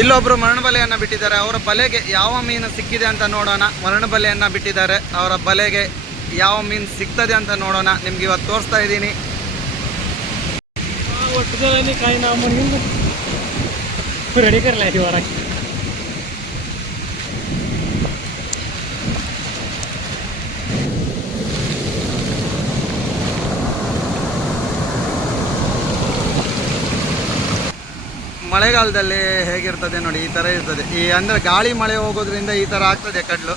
ಇಲ್ಲೊಬ್ರು ಮರಣ ಬಲೆಯನ್ನ ಬಿಟ್ಟಿದ್ದಾರೆ. ಅವರ ಬಲೆಗೆ ಯಾವ ಮೀನು ಸಿಕ್ಕಿದೆ ಅಂತ ನೋಡೋಣ. ಮರಣ ಬಲೆಯನ್ನ ಬಿಟ್ಟಿದ್ದಾರೆ. ಅವರ ಬಲೆಗೆ ಯಾವ ಮೀನು ಸಿಗ್ತದೆ ಅಂತ ನೋಡೋಣ. ನಿಮ್ಗೆ ಇವತ್ತು ತೋರಿಸ್ತಾ ಇದ್ದೀನಿ. ರೆಡಿ ಜನ काही ಮಳೆಗಾಲದಲ್ಲಿ ಹೇಗಿರ್ತದೆ ನೋಡಿ, ಈ ತರ ಇರ್ತದೆ. ಈ ಅಂದ್ರೆ ಗಾಳಿ ಮಳೆ ಹೋಗೋದ್ರಿಂದ ಈ ತರ ಆಗ್ತದೆ ಕಡ್ಲು.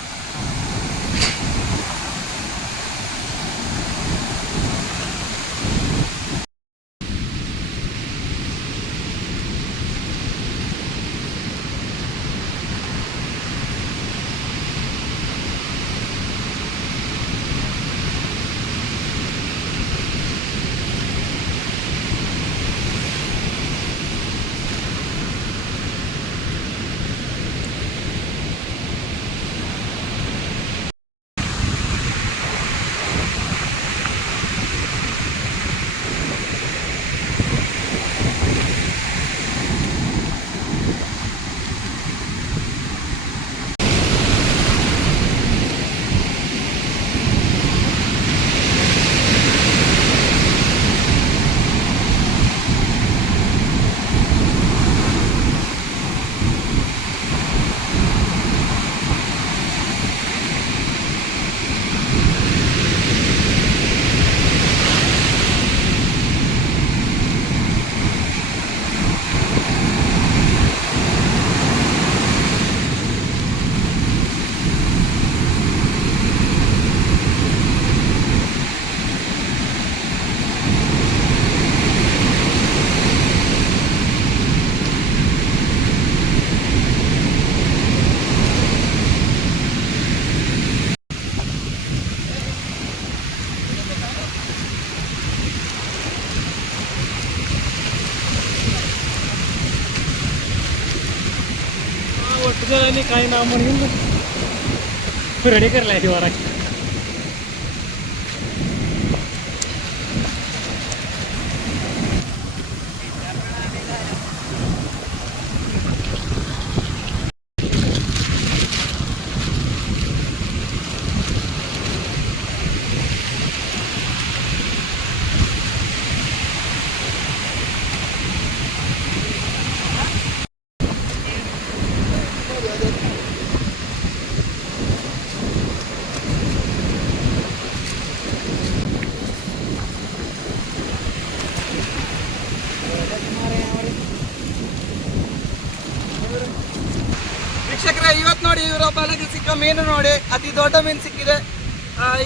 कुठं झाली काय नाव म्हणून? फिरणी करायला ती ವೀಕ್ಷಕರೇ, ಇವತ್ತು ನೋಡಿ ಇವರ ಬಲೆಗೆ ಸಿಕ್ಕ ಮೀನು ನೋಡಿ. ಅತಿ ದೊಡ್ಡ ಮೀನು ಸಿಕ್ಕಿದೆ.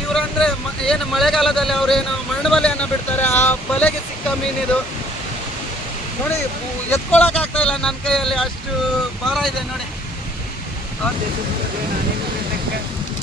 ಇವರಂದ್ರೆ ಏನು ಮಳೆಗಾಲದಲ್ಲಿ ಅವ್ರು ಏನು ಮಣ್ಣು ಬಲೆಯನ್ನ ಬಿಡ್ತಾರೆ, ಆ ಬಲೆಗೆ ಸಿಕ್ಕ ಮೀನಿದು ನೋಡಿ, ಎತ್ಕೊಳಕ್ ಆಗ್ತಾ ಇಲ್ಲ ನನ್ನ ಕೈಯಲ್ಲಿ, ಅಷ್ಟು ಭಾರ ಇದೆ ನೋಡಿ. और जैसे मुझे ट्रेन आने में तक है